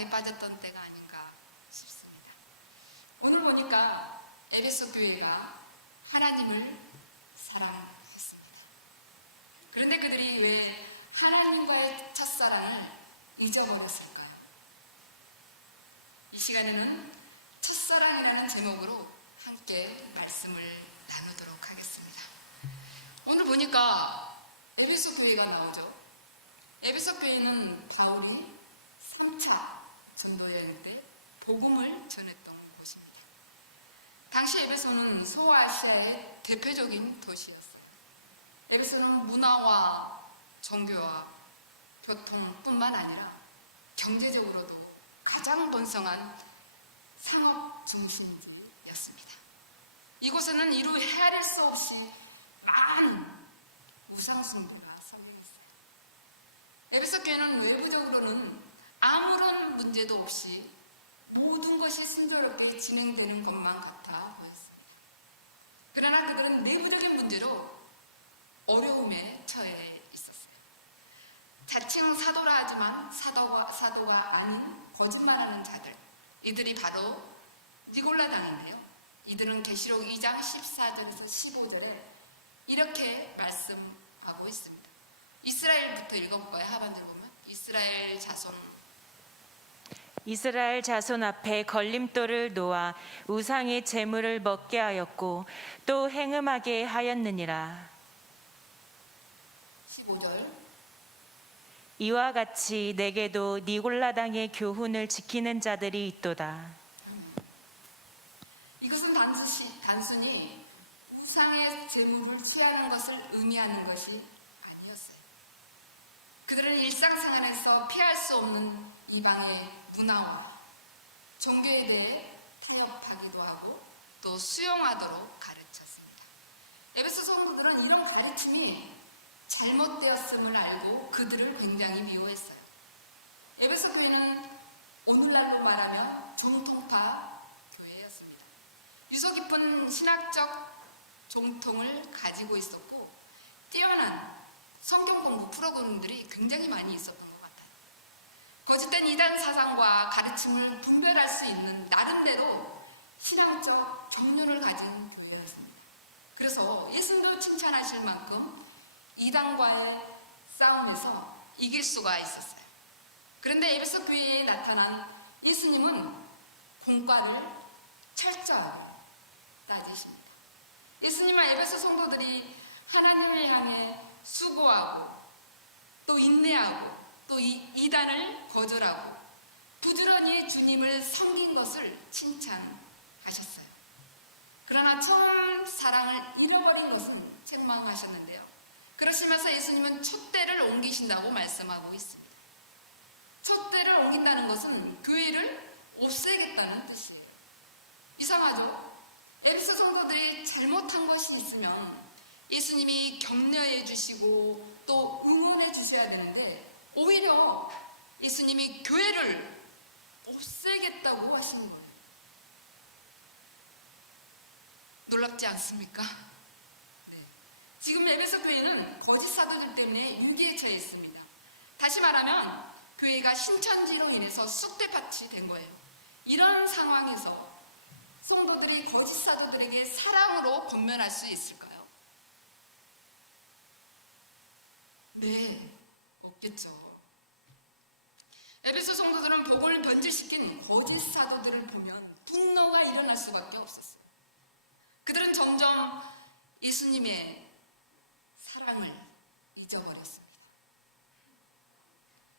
사랑에 빠졌던 때가 아닌가 싶습니다. 오늘 보니까 에베소 교회가 하나님을 사랑했습니다. 그런데 그들이 왜 하나님과의 첫사랑을 잊어버렸을까요? 이 시간에는 첫사랑이라는 제목으로 함께 말씀을 나누도록 하겠습니다. 오늘 보니까 에베소 교회가 나오죠. 에베소 교회는 바울이 3차 전도여행 때 복음을 전했던 곳입니다. 당시 에베소는 소아시아의 대표적인 도시였어요. 에베소는 문화와 종교와 교통뿐만 아니라 경제적으로도 가장 번성한 상업 중심지였습니다. 이곳에는 이루 헤아릴 수 없이 많은 우상숭배가 성행했어요. 에베소 교회는 외부적으로는 아무런 문제도 없이 모든 것이 순조롭게 진행되는 것만 같아 보였습니다. 그러나 그들은 내부적인 문제로 어려움에 처해 있었어요. 자칭 사도라 하지만 사도가 아닌 거짓말하는 자들, 이들이 바로 니골라당인데요. 이들은 계시록 2장 14절에서 15절에 이렇게 말씀하고 있습니다. 이스라엘부터 읽어볼까요? 하반절 보면 이스라엘 자손 앞에 걸림돌을 놓아 우상의 제물을 먹게 하였고 또 행음하게 하였느니라. 15절 이와 같이 내게도 니골라당의 교훈을 지키는 자들이 있도다. 이것은 단순히 우상의 제물을 취하는 것을 의미하는 것이 아니었어요. 그들은 일상생활에서 피할 수 없는 이방의 문화와 종교에 대해 타협하기도 하고 또 수용하도록 가르쳤습니다. 에베소 성도들은 이런 가르침이 잘못되었음을 알고 그들을 굉장히 미워했어요. 에베소 교회는 오늘날로 말하면 정통파 교회였습니다. 유서 깊은 신학적 정통을 가지고 있었고 뛰어난 성경 공부 프로그램들이 굉장히 많이 있었던 것 같아요. 거짓된 이단 사상과 가르침을 분별할 수 있는 나름대로 신앙적 경륜을 가진 교회였습니다. 그래서 예수님도 칭찬하실 만큼 이단과의 싸움에서 이길 수가 있었어요. 그런데 에베소 교회에 나타난 예수님은 공과를 철저하게 따지십니다. 예수님과 에베소 성도들이 하나님을 향해 수고하고 또 인내하고 또 이단을 거절하고 부지런히 주님을 섬긴 것을 칭찬하셨어요. 그러나 처음 사랑을 잃어버린 것은 책망하셨는데요. 그러시면서 예수님은 촛대를 옮기신다고 말씀하고 있습니다. 촛대를 옮긴다는 것은 교회를 없애겠다는 뜻이에요. 이상하죠? 에베소 성도들이 잘못한 것이 있으면 예수님이 격려해 주시고 또 응원해 주셔야 되는데 오히려 예수님이 교회를 없애겠다고 하시는 거예요. 놀랍지 않습니까? 지금 에베소 교회는 거짓 사도들 때문에 위기에 처해 있습니다. 다시 말하면 교회가 신천지로 인해서 쑥대밭이 된 거예요. 이런 상황에서 성도들이 거짓 사도들에게 사랑으로 권면할 수 있을까요? 네, 없겠죠. 에베소 성도들은 복음을 변질시킨 거짓 사도들을 보면 분노가 일어날 수밖에 없었어요. 그들은 점점 예수님의 사랑을 잊어버렸습니다.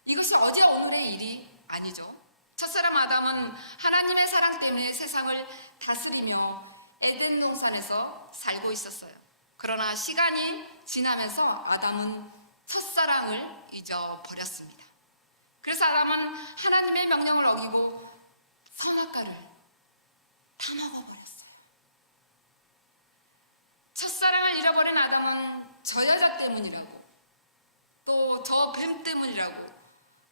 이것은 어제 오늘의 일이 아니죠. 첫사람 아담은 하나님의 사랑 때문에 세상을 다스리며 에덴 동산에서 살고 있었어요. 그러나 시간이 지나면서 아담은 첫사랑을 잊어버렸습니다. 그래서 아담은 하나님의 명령을 어기고 선악과를 다 먹어버렸어요. 첫사랑을 잃어버린 아담은 저 여자 때문이라고 또 저 뱀 때문이라고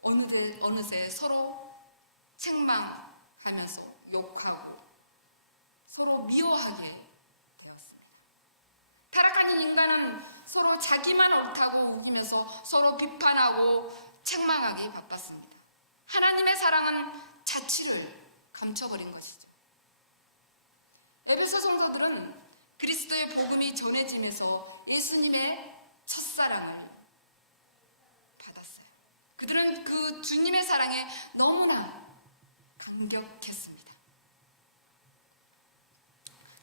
어느새 서로 책망하면서 욕하고 서로 미워하게 되었습니다. 타락한 인간은 서로 자기만 옳다고 우기면서 서로 비판하고 책망하기 바빴습니다. 하나님의 사랑은 자취를 감춰버린 것이죠. 에베소 성도들은 그리스도의 복음이 전해지면서 예수님의 첫사랑을 받았어요. 그들은 그 주님의 사랑에 너무나 감격했습니다.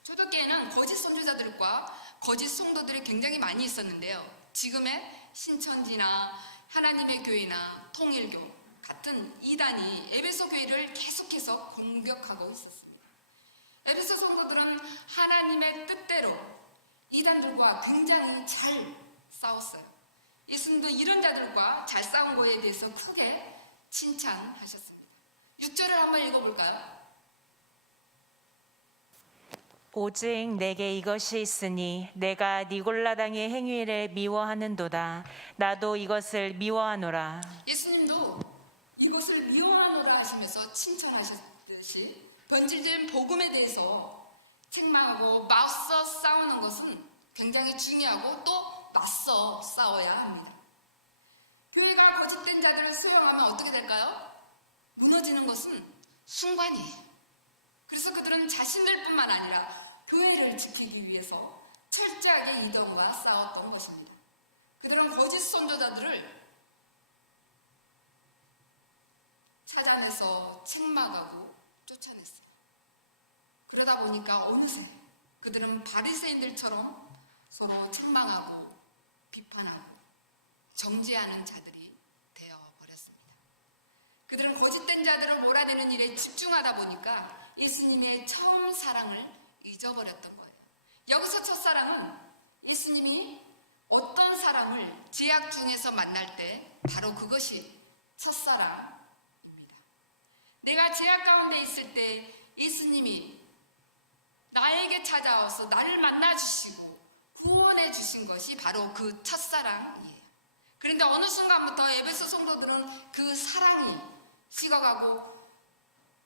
초대교회는 거짓 선지자들과 거짓 성도들이 굉장히 많이 있었는데요. 지금의 신천지나 하나님의 교회나 통일교 같은 이단이 에베소 교회를 계속해서 공격하고 있었습니다. 에베소 성도들은 하나님의 뜻대로 이단들과 굉장히 잘 싸웠어요. 예수님도 이런 자들과 잘 싸운 거에 대해서 크게 칭찬하셨습니다. 6절을 한번 읽어볼까요? 오직 내게 이것이 있으니 내가 니골라당의 행위를 미워하는도다. 나도 이것을 미워하노라. 예수님도 이것을 미워하노라 하시면서 칭찬하셨듯이 본질적인 복음에 대해서 책망하고 맞서 싸우는 것은 굉장히 중요하고 또 맞서 싸워야 합니다. 교회가 거짓된 자들을 수용하면 어떻게 될까요? 무너지는 것은 순간이. 그래서 그들은 자신들뿐만 아니라 교회를 지키기 위해서 철저하게 이단과 싸웠던 것입니다. 그들은 거짓 선조자들을 찾아내서 책망하고 쫓아냈어요. 그러다 보니까 어느새 그들은 바리새인들처럼 서로 책망하고 비판하고 정죄하는 자들이 되어버렸습니다. 그들은 거짓된 자들을 몰아내는 일에 집중하다 보니까 예수님의 처음 사랑을 잊어버렸던 거예요. 여기서 첫사랑은 예수님이 어떤 사람을 죄악 중에서 만날 때 바로 그것이 첫사랑입니다. 내가 죄악 가운데 있을 때 예수님이 나에게 찾아와서 나를 만나주시고 구원해 주신 것이 바로 그 첫사랑이에요. 그런데 어느 순간부터 에베소 성도들은 그 사랑이 식어가고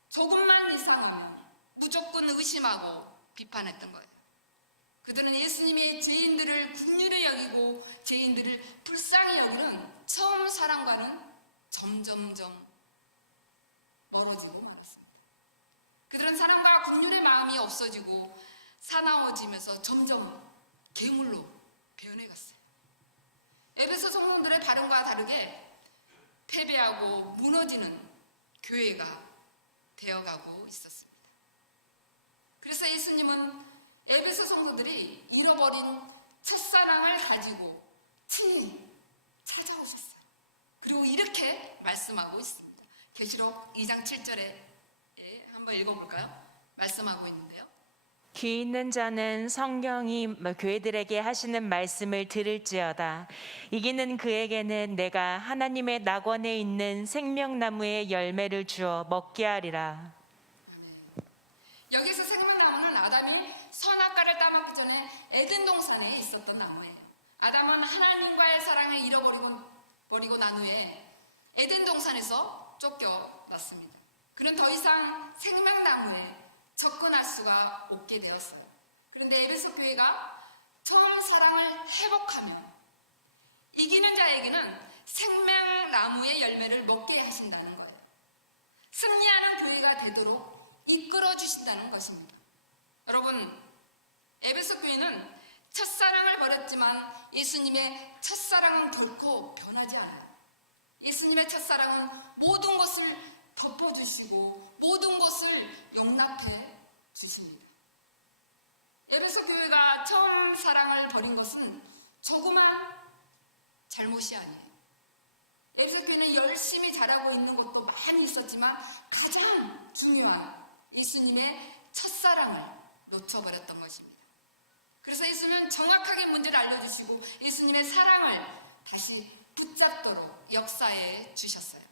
조금만 이상하면 무조건 의심하고 비판했던 거예요. 그들은 예수님이 죄인들을 긍휼히 여기고 죄인들을 불쌍히 여기는 처음 사랑과는 점점점 멀어지고 말았습니다. 그들은 사랑과 긍휼의 마음이 없어지고 사나워지면서 점점 괴물로 변해갔어요. 에베소 성도들의 발언과 다르게 패배하고 무너지는 교회가 되어가고 있었습니다. 그래서 예수님은 에베소 성도들이 잃어버린 첫사랑을 가지고 친히 찾아오셨어요. 그리고 이렇게 말씀하고 있습니다. 계시록 2장 7절에 한번 읽어볼까요? 말씀하고 있는데요. 귀 있는 자는 성경이 교회들에게 하시는 말씀을 들을지어다. 이기는 그에게는 내가 하나님의 낙원에 있는 생명나무의 열매를 주어 먹게 하리라. 여기서 생명나무는 아담이 선악과를 따먹기 전에 에덴 동산에 있었던 나무예요. 아담은 하나님과의 사랑을 잃어버리고 난 후에 에덴 동산에서 쫓겨났습니다. 그는 더 이상 생명나무에 접근할 수가 없게 되었어요. 그런데 에베소 교회가 처음 사랑을 회복하며 이기는 자에게는 생명나무의 열매를 먹게 하신다는 거예요. 승리하는 교회가 되도록 이끌어 주신다는 것입니다. 여러분, 에베소 교회는 첫사랑을 버렸지만 예수님의 첫사랑은 결코 변하지 않아요. 예수님의 첫사랑은 모든 것을 덮어주시고 모든 것을 용납해 주십니다. 에베소 교회가 처음 사랑을 버린 것은 조그만 잘못이 아니에요. 에베소 교회는 열심히 잘하고 있는 것도 많이 있었지만 가장 중요한 예수님의 첫사랑을 놓쳐버렸던 것입니다. 그래서 예수님은 정확하게 문제를 알려주시고 예수님의 사랑을 다시 붙잡도록 역사해 주셨어요.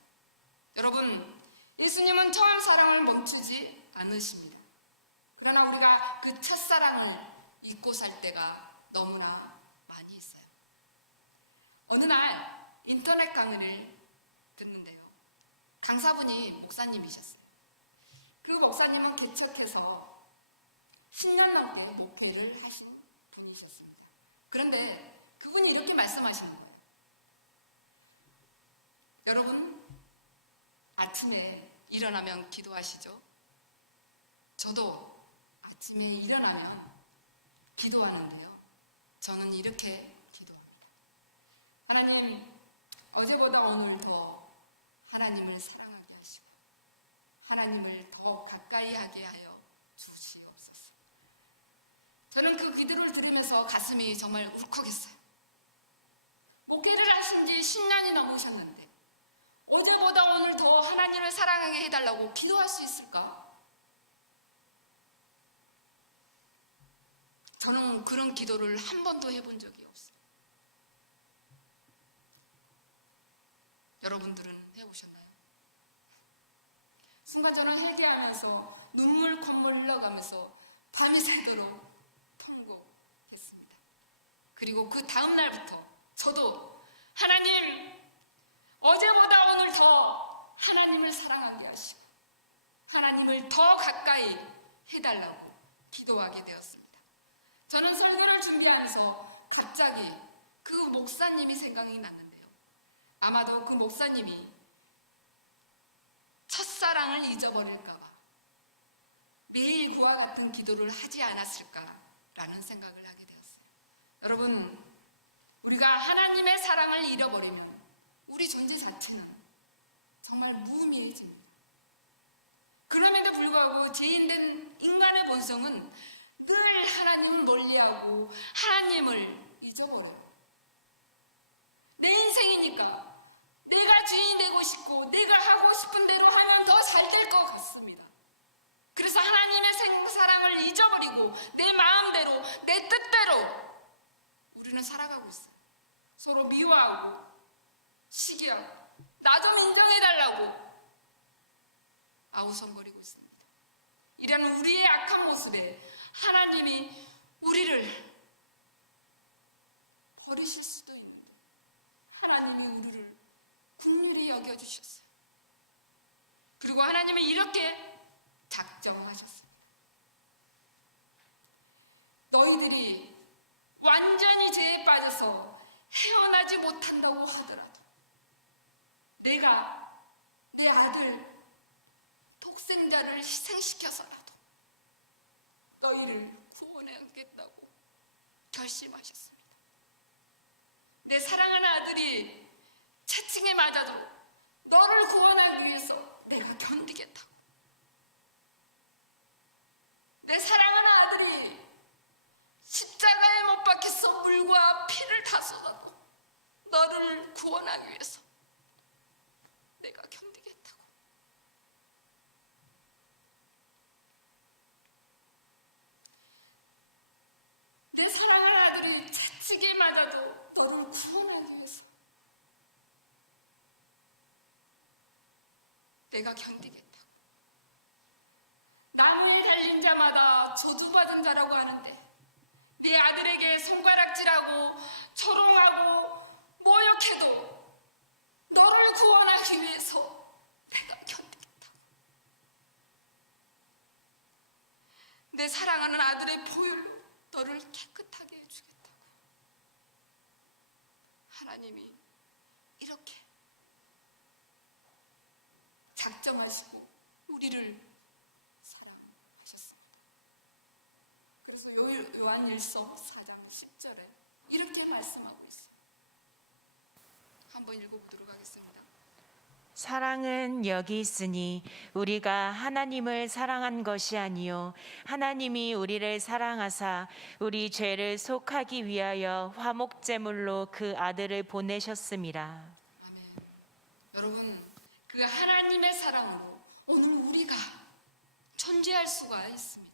여러분, 예수님은 처음 사랑을 멈추지 않으십니다. 그러나 우리가 그 첫사랑을 잊고 살 때가 너무나 많이 있어요. 어느 날 인터넷 강의를 듣는데요. 강사분이 목사님이셨어요. 그리고 목사님은 개척해서 10년 넘게 목회를 하신 분이셨습니다. 그런데 그분이 이렇게 말씀하시는 거예요. 여러분, 아침에 일어나면 기도하시죠? 저도 아침에 일어나면 기도하는데요. 저는 이렇게 기도합니다. 하나님, 어제보다 오늘 더 하나님을 사랑하게 하시고 하나님을 더 가까이 하게 하여 주시옵소서. 저는 그 기도를 들으면서 가슴이 정말 울컥했어요. 목회를 하신 지 10년이 넘으셨는데 어제보다 오늘 더 하나님을 사랑하게 해달라고 기도할 수 있을까? 저는 그런 기도를 한 번도 해본 적이 없어요. 여러분들은 해보셨나요? 순간 저는 회개하면서 눈물 콧물 흘러가면서 밤이 새도록 통곡했습니다. 그리고 그 다음 날부터 저도 하나님, 어제보다 오늘 더 하나님을 사랑하게 하시고 하나님을 더 가까이 해달라고 기도하게 되었습니다. 저는 설교를 준비하면서 갑자기 그 목사님이 생각이 났는데요. 아마도 그 목사님이 첫사랑을 잊어버릴까봐 매일 그와 같은 기도를 하지 않았을까라는 생각을 하게 되었어요. 여러분, 우리가 하나님의 사랑을 잃어버리면 우리 존재 자체는 정말 무의미해집니다. 그럼에도 불구하고 죄인된 인간의 본성은 늘 하나님을 멀리하고 하나님을 잊어버려요. 내 인생이니까 내가 주인 되고 싶고 내가 하고 싶은 대로 하면 더 잘 될 것 같습니다. 그래서 하나님의 사랑을 잊어버리고 내 마음대로 내 뜻대로 우리는 살아가고 있어요. 서로 미워하고 시기하고 나 좀 인정해달라고 아우성거리고 있습니다. 이런 우리의 악한 모습에 하나님이 우리를 버리실 수도 있는데 하나님이 우리를 긍휼히 여겨주셨어요. 그리고 하나님은 이렇게 작정하셨어요. 너희들이 완전히 죄에 빠져서 헤어나지 못한다고 하더라도 내가 내 아들 독생자를 희생시켜서라도 너희를 구원하겠다고 결심하셨습니다. 내 사랑하는 아들이 채찍에 맞아도 너를 구원하기 위해서 내가 견디겠다고. 내 사랑하는 아들이 십자가에 못 박혀서 물과 피를 다 쏟아도 너를 구원하기 위해서 내가 견디겠다고. 내 사랑하는 아들이 채찍에 맞아도 너를 구원하기 위해서 내가 견디겠다고. 나무에 달린 자마다 저주받은 자라고 하는데 내 아들에게 손가락질하고 조롱하고 모욕해도 너를 구원하기 위해서 내가 견디겠다고. 내 사랑하는 아들의 보혈로 너를 깨끗하게 해주겠다고. 하나님이 이렇게 작정하시고 우리를 사랑하셨습니다. 그래서 요한일서 4장 10절에 이렇게 말씀하고 있어요. 한번 읽어보도록 하겠습니다. 사랑은 여기 있으니 우리가 하나님을 사랑한 것이 아니요 하나님이 우리를 사랑하사 우리 죄를 속하기 위하여 화목제물로 그 아들을 보내셨음이라. 아멘. 여러분, 그 하나님의 사랑으로 오늘 우리가 존재할 수가 있습니다.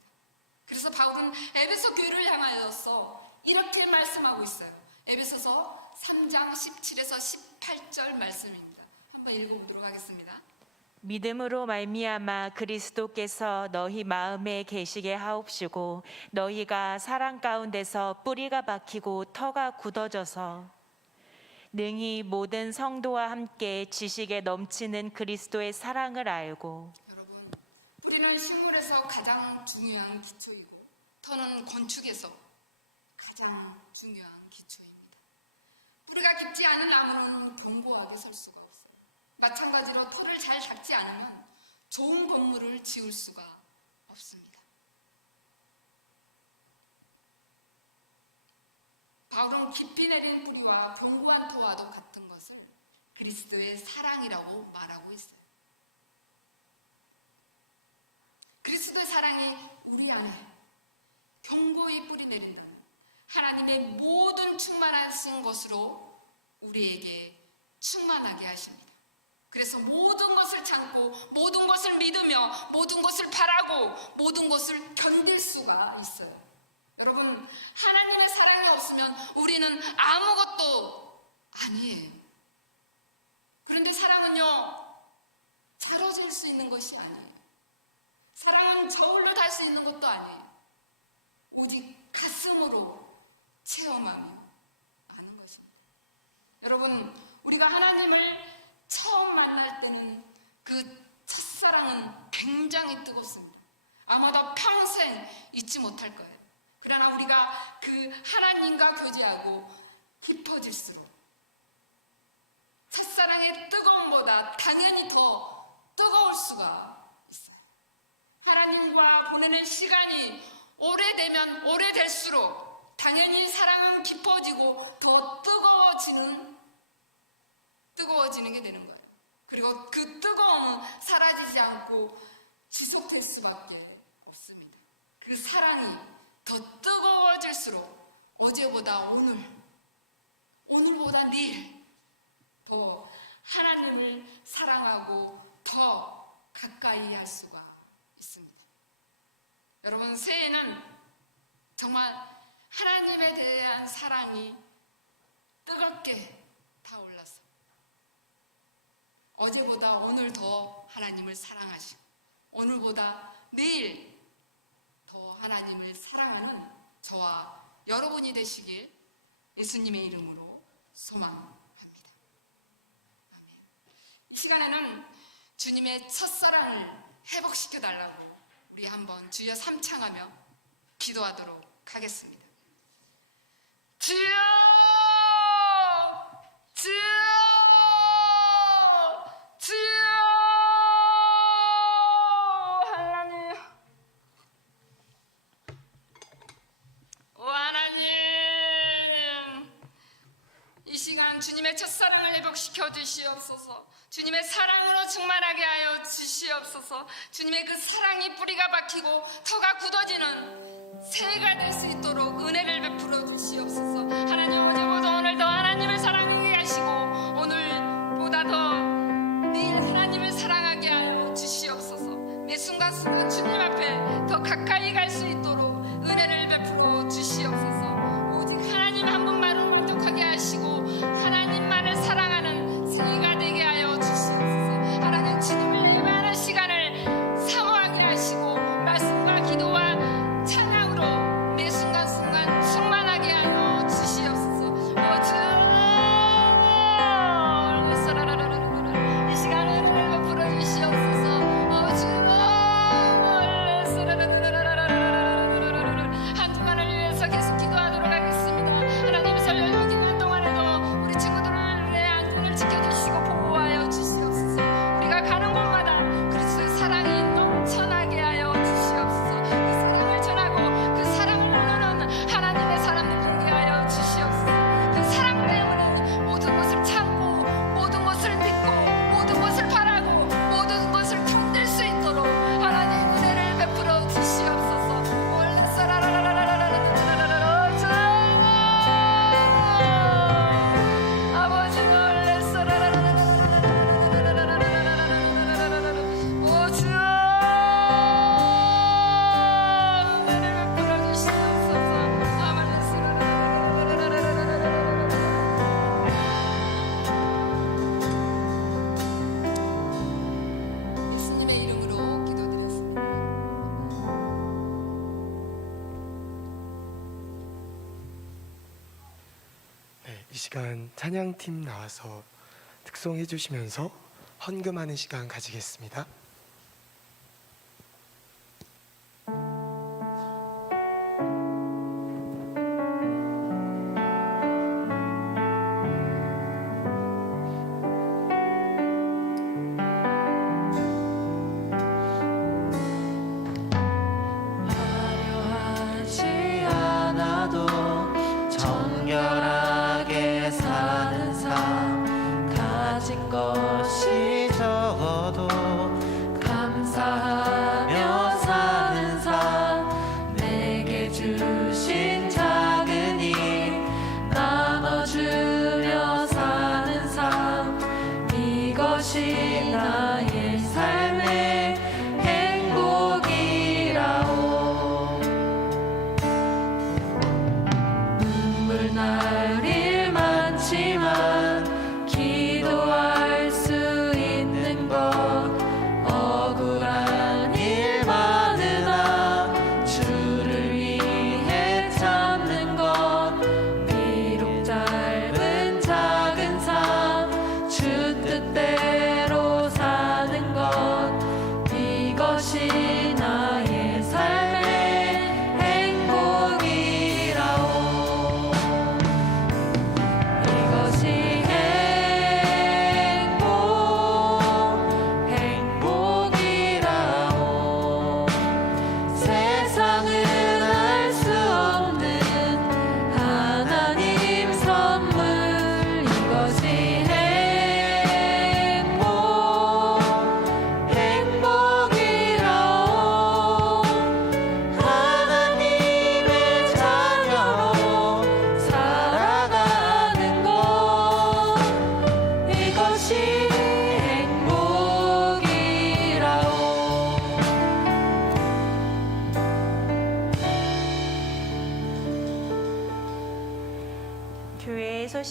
그래서 바울은 에베소 교회를 향하여서 이렇게 말씀하고 있어요. 에베소서 3장 17에서 18절 말씀입니다. 한번 읽어보도록 하겠습니다. 믿음으로 말미암아 그리스도께서 너희 마음에 계시게 하옵시고 너희가 사랑 가운데서 뿌리가 박히고 터가 굳어져서 능히 모든 성도와 함께 지식에 넘치는 그리스도의 사랑을 알고. 여러분, 뿌리는 식물에서 가장 중요한 기초이고 터는 건축에서 가장 중요한 기초입니다. 뿌리가 깊지 않은 나무는 견고하게 설 수가 없어요. 마찬가지로 토를 잘 닦지 않으면 좋은 건물을 지을 수가 없습니다. 바울은 깊이 내린 뿌리와 견고한 토와도 같은 것을 그리스도의 사랑이라고 말하고 있어요. 그리스도의 사랑이 우리 안에 견고히 뿌리 내린다면 하나님의 모든 충만하신 것으로 우리에게 충만하게 하십니다. 그래서 모든 것을 참고 모든 것을 믿으며 모든 것을 바라고 모든 것을 견딜 수가 있어요. 여러분, 하나님의 사랑이 없으면 우리는 아무것도 아니에요. 그런데 사랑은요, 사라질 수 있는 것이 아니에요. 사랑은 저울로 달 수 있는 것도 아니에요. 오직 가슴으로 체험하며 아는 것입니다. 여러분, 우리가 하나님을 처음 만날 때는 그 첫사랑은 굉장히 뜨겁습니다. 아마도 평생 잊지 못할 거예요. 그러나 우리가 그 하나님과 교제하고 깊어질수록 첫사랑의 뜨거움보다 당연히 더 뜨거울 수가 있어요. 하나님과 보내는 시간이 오래되면 오래될수록 당연히 사랑은 깊어지고 더 뜨거워지는 게 되는 거예요. 그리고 그 뜨거움은 사라지지 않고 지속될 수밖에 없습니다. 그 사랑이 더 뜨거워질수록 어제보다 오늘보다 내일 더 하나님을 사랑하고 더 가까이 할 수가 있습니다. 여러분, 새해는 정말 하나님에 대한 사랑이 뜨겁게 타올라서 어제보다 오늘 더 하나님을 사랑하시고 오늘보다 내일 더 하나님을 사랑하는 저와 여러분이 되시길 예수님의 이름으로 소망합니다. 아멘. 이 시간에는 주님의 첫사랑을 회복시켜 달라고 우리 한번 주여 삼창하며 기도하도록 하겠습니다. 주여! 주여! 주여! 하나님! 오 하나님! 이 시간 주님의 첫사랑을 회복시켜 주시옵소서. 주님의 사랑으로 충만하게 하여 주시옵소서. 주님의 그 사랑이 뿌리가 박히고 터가 굳어지는 새해가 될 수 있도록 은혜를 베풀어 주시옵소서. 하나님, 어제보다 오늘 더 하나님을 사랑하게 하시고 오늘보다 더 내일 하나님을 사랑하게 하여 주시옵소서. 매 순간순간 주님 앞에 더 가까이 갈 수 있도록 은혜를 베풀어 주시옵소서. 오직 하나님 한 분만을 만족하게 하시고 하나님만을 사랑하는 새해가 되게 하여 주시옵소서. 하나님, 주님을 예배하는 시간을 사모하게 하시고 말씀과 기도와 찬양으로 매 순간순간 충만하게 하여 주시옵소서. 이 시간을 베풀어 주시옵소서. 한 주간을 위해서 계속 기도하도록 하겠습니다. 하나님, 설령 이 기간 동안에도 우리 친구들을 내 안전을 지켜주시고 보호하여 주시옵소서. 우리가 가는 곳마다 그리스도의 사랑이 넘쳐나게 하여 주시옵소서. 그 사랑을 전하고 그 사랑을 나누는 하나님의 사람들 되게 하여 주시옵소서. 그 사랑 때문에 모든 것을 참고 모든 것을 믿고 모든 것을 바라고 모든 것을 품들 수 있도록 하나님 은혜를 베풀어 주시옵소서. 아버지 놀래서 오 주여 은혜를 베풀어 주시옵소서. 예수님의 이름으로 기도드렸습니다. 네, 이 시간 찬양팀 나와서 특송해 주시면서 헌금하는 시간 가지겠습니다.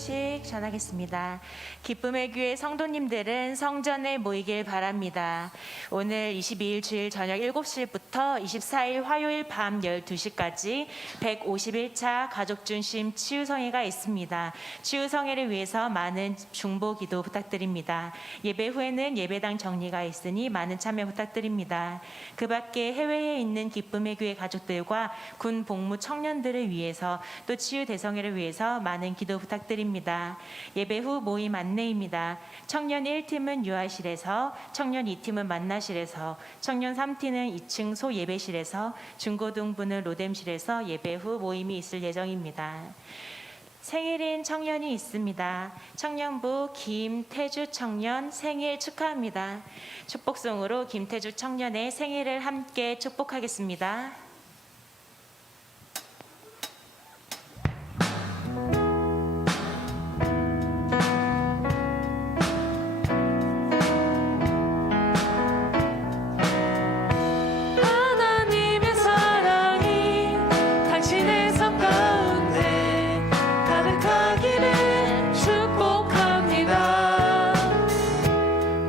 소식 전하겠습니다. 기쁨의 교회 성도님들은 성전에 모이길 바랍니다. 오늘 22일 주일 저녁 7시부터 24일 화요일 밤 12시까지 151차 가족중심 치유성회가 있습니다. 치유성회를 위해서 많은 중보 기도 부탁드립니다. 예배 후에는 예배당 정리가 있으니 많은 참여 부탁드립니다. 그 밖에 해외에 있는 기쁨의 교회 가족들과 군 복무 청년들을 위해서 또 치유 대성회를 위해서 많은 기도 부탁드립니다. 예배 후 모임 안내입니다. 청년 1팀은 유아실에서, 청년 2팀은 만나실에서, 청년 3팀은 2층 소 예배실에서, 중고등부는 로뎀실에서 예배 후 모임이 있을 예정입니다. 생일인 청년이 있습니다. 청년부 김태주 청년 생일 축하합니다. 축복송으로 김태주 청년의 생일을 함께 축복하겠습니다. 하나님의 사랑이 당신의 삶 가운데 가득하기를 축복합니다.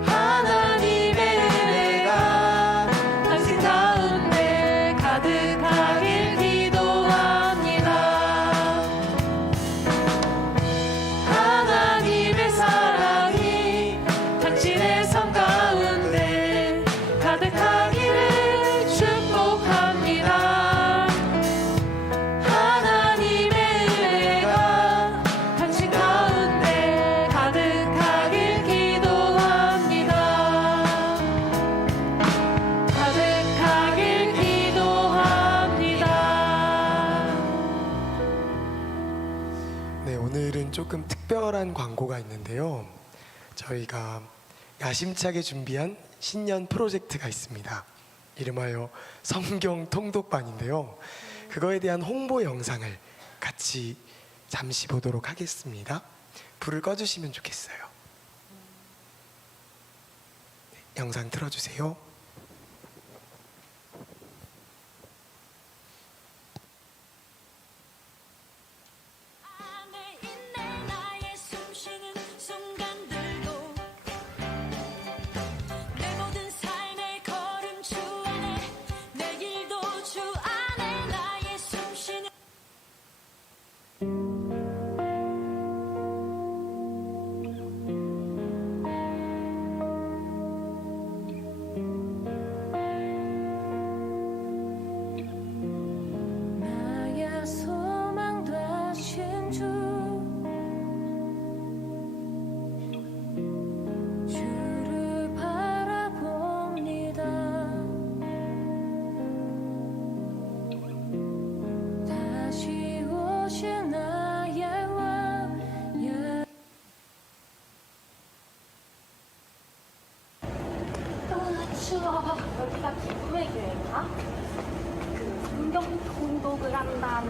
하나님의 은혜가 당신 가운데 가득하길 기도합니다. 하나님의 사랑이 당신의 삶 가운데 가득하기를 축복합니다. 하나님의 은혜가 당신 가운데 가득하길 기도합니다. 가득하길 기도합니다. 네, 오늘은 조금 특별한 광고가 있는데요. 저희가 야심차게 준비한 신년 프로젝트가 있습니다. 이름하여 성경 통독반인데요. 그거에 대한 홍보 영상을 같이 잠시 보도록 하겠습니다. 불을 꺼주시면 좋겠어요. 네, 영상 틀어주세요. 안에 있네 나의 숨쉬는 순간들도 내 모든 삶의 걸음 주 안에 내일도 주 안에 나의 숨쉬는 나의 소망 되신 주 주를 바라봅니다. 다시 오신 나의 왕 추워. 여기가 기쁨의 교회인가? 그 성경 통독을 한다는.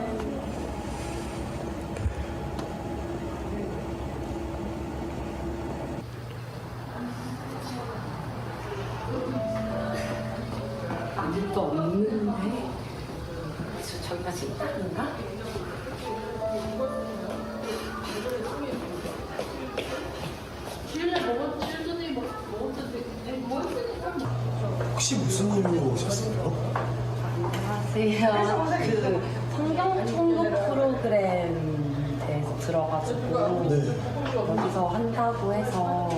아무도 없는데 저기가 식당인가? 혹시 무슨 일로 오셨어요? 안녕하세요. 그 성경 통독 프로그램에 들어가지고 여기서 한다고 해서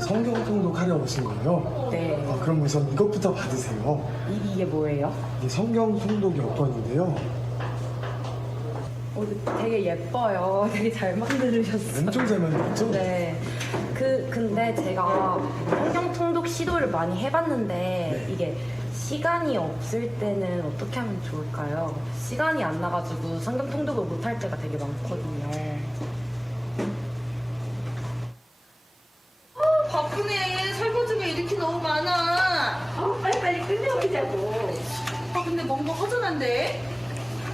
성경 통독하러 오신 거예요? 네. 그럼 우선 이것부터 받으세요. 이게 뭐예요? 이게 성경 통독 여권인데요. 되게 예뻐요. 되게 잘 만드셨어요. 엄청 잘 만들었죠? 네. 근데 제가 성경 통독 시도를 많이 해봤는데 이게 시간이 없을 때는 어떻게 하면 좋을까요? 시간이 안 나가지고 성경 통독을 못할 때가 되게 많거든요. 바쁘네. 설거지가 이렇게 너무 많아. 빨리빨리 끝내보자고. 근데 뭔가 허전한데?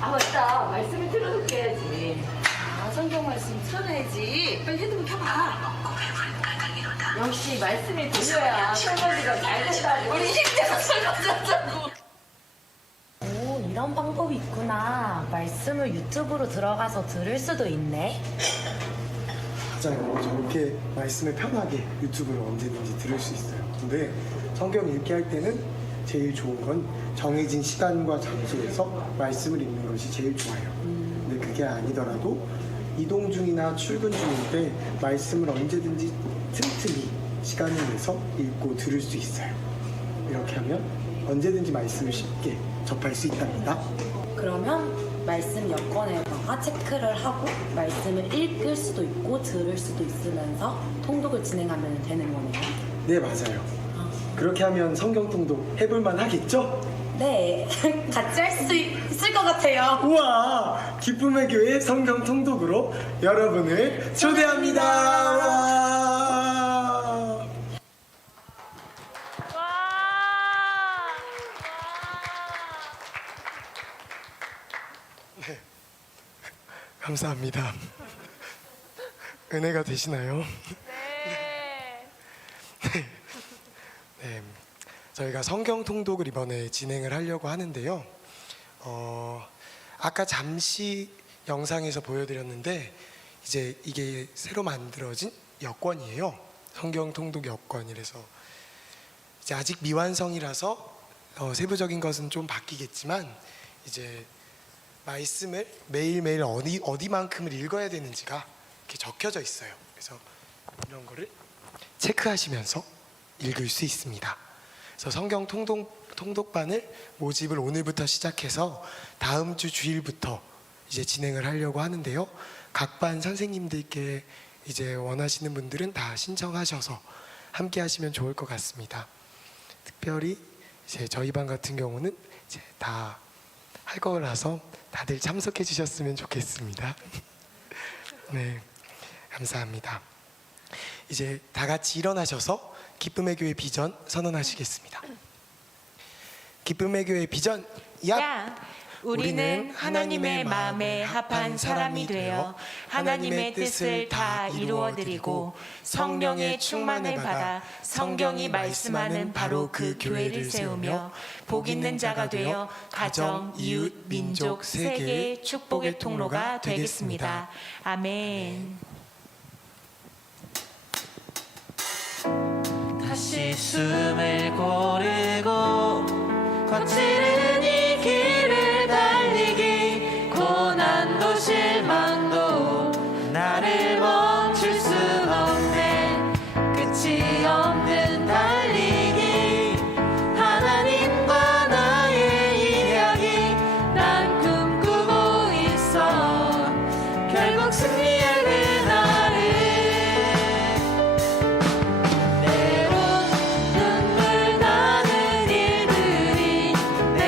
맞다. 말씀을 틀어놓게 해야지. 성경 말씀 틀어놔야지. 빨리 핸드폰 켜봐. 역시 말씀이 들려야 설거지가 잘 된다고. 우리 힘내서 설거지 하자고. 오, 이런 방법이 있구나. 말씀을 유튜브로 들어가서 들을 수도 있네. 맞아요. 저렇게 말씀을 편하게 유튜브로 언제든지 들을 수 있어요. 근데 성경 읽기 할 때는 제일 좋은 건 정해진 시간과 장소에서 말씀을 읽는 것이 제일 좋아요. 근데 그게 아니더라도 이동 중이나 출근 중인데 말씀을 언제든지 틈틈이 시간을 내서 읽고 들을 수 있어요. 이렇게 하면 언제든지 말씀을 쉽게 접할 수 있답니다. 그러면 말씀 여건에다가 체크를 하고 말씀을 읽을 수도 있고 들을 수도 있으면서 통독을 진행하면 되는 거네요. 네, 맞아요. 그렇게 하면 성경 통독 해볼만 하겠죠? 네, 같이 할 수 있을 것 같아요. 우와! 기쁨의 교회 성경 통독으로 여러분을 초대합니다. 와! 네, 감사합니다. 은혜가 되시나요? 네, 저희가 성경 통독을 이번에 진행을 하려고 하는데요. 아까 잠시 영상에서 보여드렸는데 이제 이게 새로 만들어진 여권이에요. 성경 통독 여권이라서 이제 아직 미완성이라서 세부적인 것은 좀 바뀌겠지만 이제 말씀을 매일매일 어디만큼을 읽어야 되는지가 이렇게 적혀져 있어요. 그래서 이런 거를 체크하시면서 읽을 수 있습니다. 그래서 성경 통독반을 모집을 오늘부터 시작해서 다음 주 주일부터 이제 진행을 하려고 하는데요. 각 반 선생님들께 이제 원하시는 분들은 다 신청하셔서 함께 하시면 좋을 것 같습니다. 특별히 이제 저희 반 같은 경우는 이제 다 할 거라서 다들 참석해 주셨으면 좋겠습니다. 네, 감사합니다. 이제 다 같이 일어나셔서 기쁨의 교회 비전 선언하시겠습니다. 기쁨의 교회 비전 야, 우리는 하나님의 마음에 합한 사람이 되어 하나님의 뜻을 다 이루어드리고 성령의 충만을 받아 성경이 말씀하는 바로 그 교회를 세우며 복 있는 자가 되어 가정, 이웃, 민족, 세계의 축복의 통로가 되겠습니다. 아멘. 다시 숨을 고르고 거칠은 이 길을 달리기 고난도 실망도 나를 멈출 순 없네 끝이 없는 달리기 하나님과 나의 이야기 난 꿈꾸고 있어 결국 승리할 그날을 때론 눈물 나는 일들이 내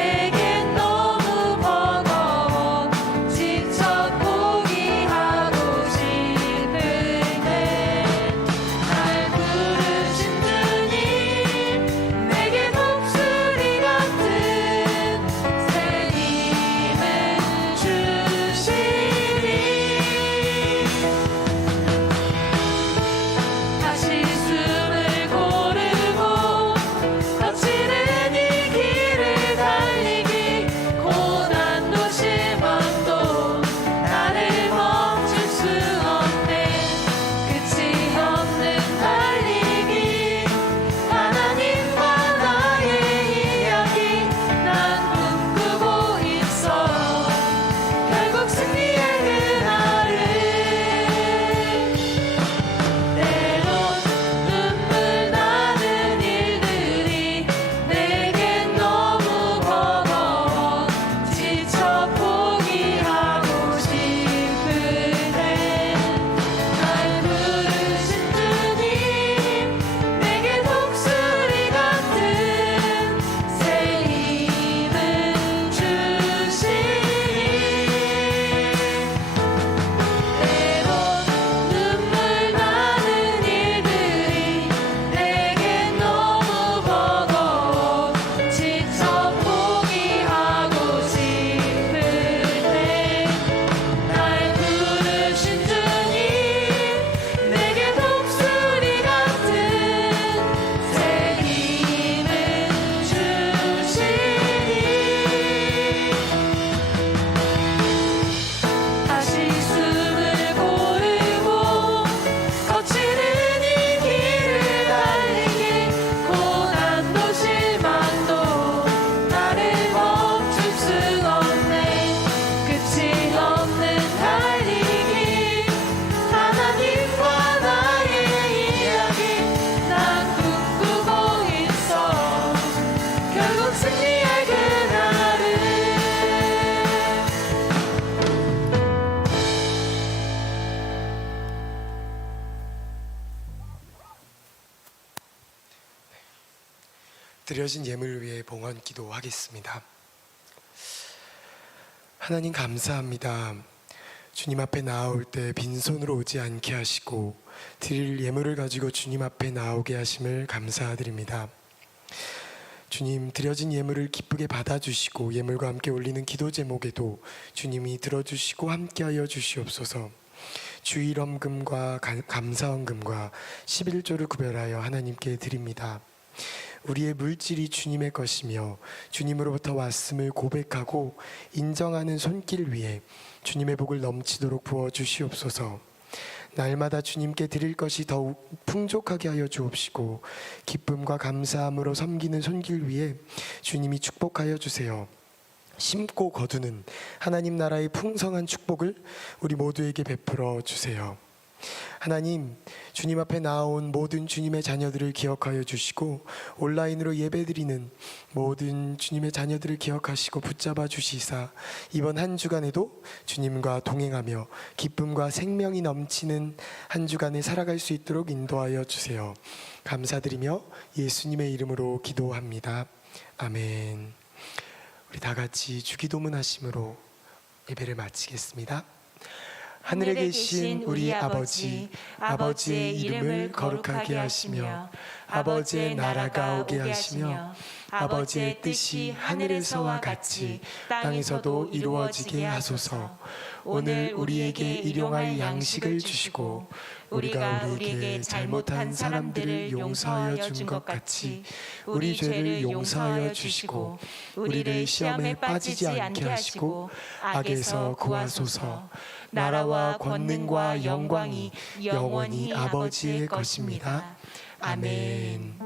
드려진 예물을 위해 봉헌 기도하겠습니다. 하나님 감사합니다. 주님 앞에 나아올 때 빈손으로 오지 않게 하시고 드릴 예물을 가지고 주님 앞에 나오게 하심을 감사드립니다. 주님, 드려진 예물을 기쁘게 받아주시고 예물과 함께 올리는 기도 제목에도 주님이 들어주시고 함께하여 주시옵소서. 주일헌금과 감사헌금과 11조를 구별하여 하나님께 드립니다. 우리의 물질이 주님의 것이며 주님으로부터 왔음을 고백하고 인정하는 손길 위에 주님의 복을 넘치도록 부어 주시옵소서. 날마다 주님께 드릴 것이 더욱 풍족하게 하여 주옵시고 기쁨과 감사함으로 섬기는 손길 위에 주님이 축복하여 주세요. 심고 거두는 하나님 나라의 풍성한 축복을 우리 모두에게 베풀어 주세요. 하나님, 주님 앞에 나온 모든 주님의 자녀들을 기억하여 주시고 온라인으로 예배드리는 모든 주님의 자녀들을 기억하시고 붙잡아 주시사 이번 한 주간에도 주님과 동행하며 기쁨과 생명이 넘치는 한 주간을 살아갈 수 있도록 인도하여 주세요. 감사드리며 예수님의 이름으로 기도합니다. 아멘. 우리 다 같이 주기도문 하심으로 예배를 마치겠습니다. 하늘에 계신 우리 아버지, 아버지의 이름을 거룩하게 하시며 아버지의 나라가 오게 하시며 아버지의 뜻이 하늘에서와 같이 땅에서도 이루어지게 하소서. 오늘 우리에게 일용할 양식을 주시고 우리가 우리에게 잘못한 사람들을 용서하여 준 것 같이 우리 죄를 용서하여 주시고 우리를 시험에 빠지지 않게 하시고 악에서 구하소서. 나라와 권능과 영광이 영원히 아버지의 것입니다. 아멘.